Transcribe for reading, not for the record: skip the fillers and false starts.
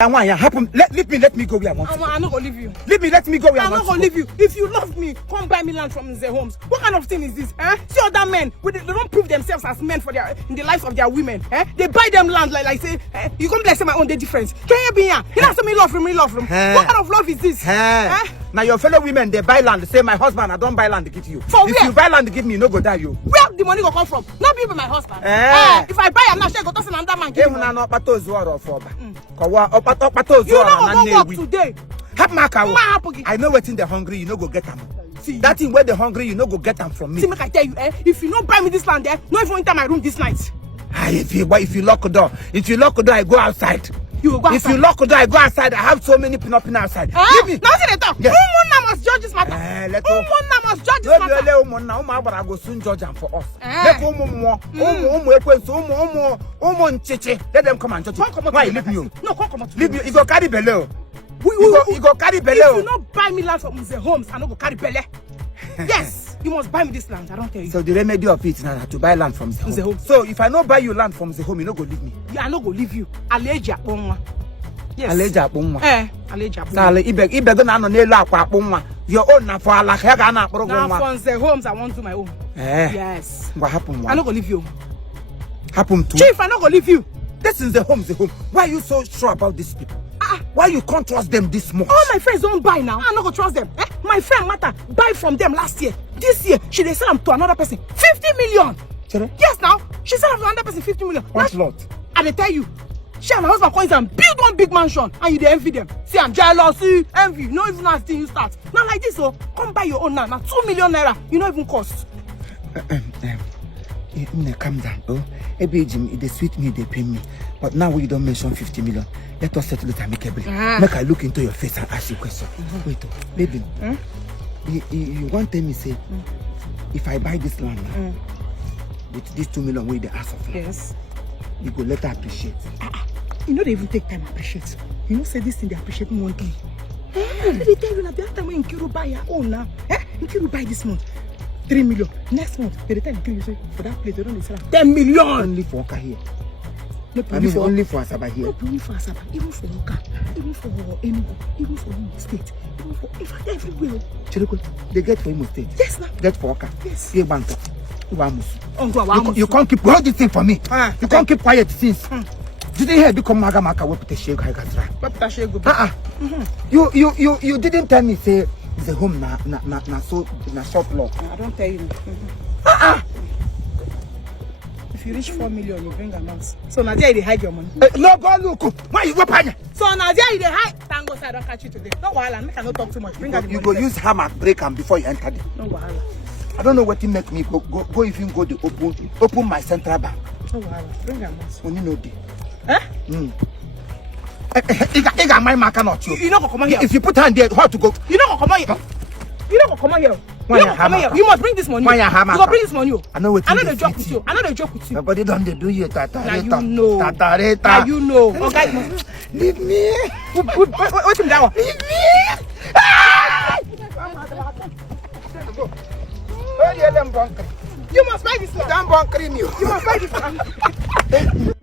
Let me go where I want to go. I'm not gonna leave you. Let me go where I want to go. I'm not gonna leave you. If you love me, come buy me land from the homes. What kind of thing is this? See other men, they don't prove themselves as men in the lives of their women. They buy them land like say, you come like say my own day difference. Can you be here? You know, me love him. What kind of love is this? Now your fellow women, they buy land. They say, my husband, I don't buy land to give you. For if where? you buy land to give me, you no go die you. Where the money go come from? Not be my husband. If I buy a land, I go to another man. You know I'm going to work today. I know what's in the hungry, you no go get them. See that thing where the hungry, you no go get them from me. See, make I tell you, if you don't buy me this land, not even enter my room this night. If you lock the door, I go outside. You will go outside. If you lock the door, I go outside. I have so many pin outside. Give me. Now see the talk. Yes. Who must judge this matter? Who must judge this matter? I go soon judge them for us. Let them come and judge you. Why you leave me? No, come on. Leave you. You go carry belly. You go carry belly. If you not buy me land from the homes, I don't go carry belly. Yes, you must buy me this land. I don't tell you. So the remedy of it now to buy land from the home. So if I not buy you land from the home, you no go leave me. I no go leave you. Orjiako. Yes. Orjiako. Orjiako. Sale ibego na no n'elu akwa akpunwa. Your own na for alaka ga na akporo nwa. Now from the homes I want to my own. Yes. What happened? I no go leave you. Happen to Chief, I no go leave you. This is the home. Why are you so sure about these people? Why you can't trust them this much? All my friends don't buy now. I'm not gonna trust them. My friend Mata buy from them last year. This year, she they sell them to another person 50 million. Sorry? Yes, now she sell them to another person 50 million. What lot? And they tell you, she and my husband coins and build one big mansion, and you they envy them. See, I'm jealous, see, envy. You know even know until you start. Not like this, so come buy your own now. Now 2 million naira, you know even cost. Calm down. Oh, every Jim, they sweet me, they pay me. But now you don't mention 50 million. Let us settle it amicably. Make I look into your face and ask you a question. Wait, baby. You want to tell me, say, if I buy this land now, with this 2 million way the ask of land, yes, you go let her appreciate. You know they even take time to appreciate. You know, say this thing they appreciate monthly. They tell you that the time when Nkiru buy your own now, Nkiru buy this month 3 million. Next month, by the time you say for that place, they don't sell 10 million. Only for Oka here. Only for Asaba here. Not only for Asaba, even for Oka, even for Imo, even for Imo State, even for in fact everywhere. They get for Imo State. Yes, now. Get for Oka. Yes. You can't keep hold this thing for me. You can't keep quiet since. Didn't hear become Magamaka with the shake I got You didn't tell me say the home na short law. I don't tell you. If you reach 4 million, you bring a mouse. So now there they hide your money. No, go look. Why you go panya? So now there they hide. Thank God I don't catch you today. No wahala. I cannot talk too much. Bring you go use hammer break them before you enter there. No wahala. I don't know what you make me go even go the open my central bank. No wahala. Bring a mouse. Only no day. I got my marker not you. You know come on here. If you put hand there, how to go? You know come on here. You know come on here. You must bring this money. You must bring this money. I know what I know the joke with you. I know the joke with you. Nobody don't do you tata. Now you know. Tatareta. Now you know. Okay, you must leave me. What's him down? Leave me. You must buy this one. You must buy this one.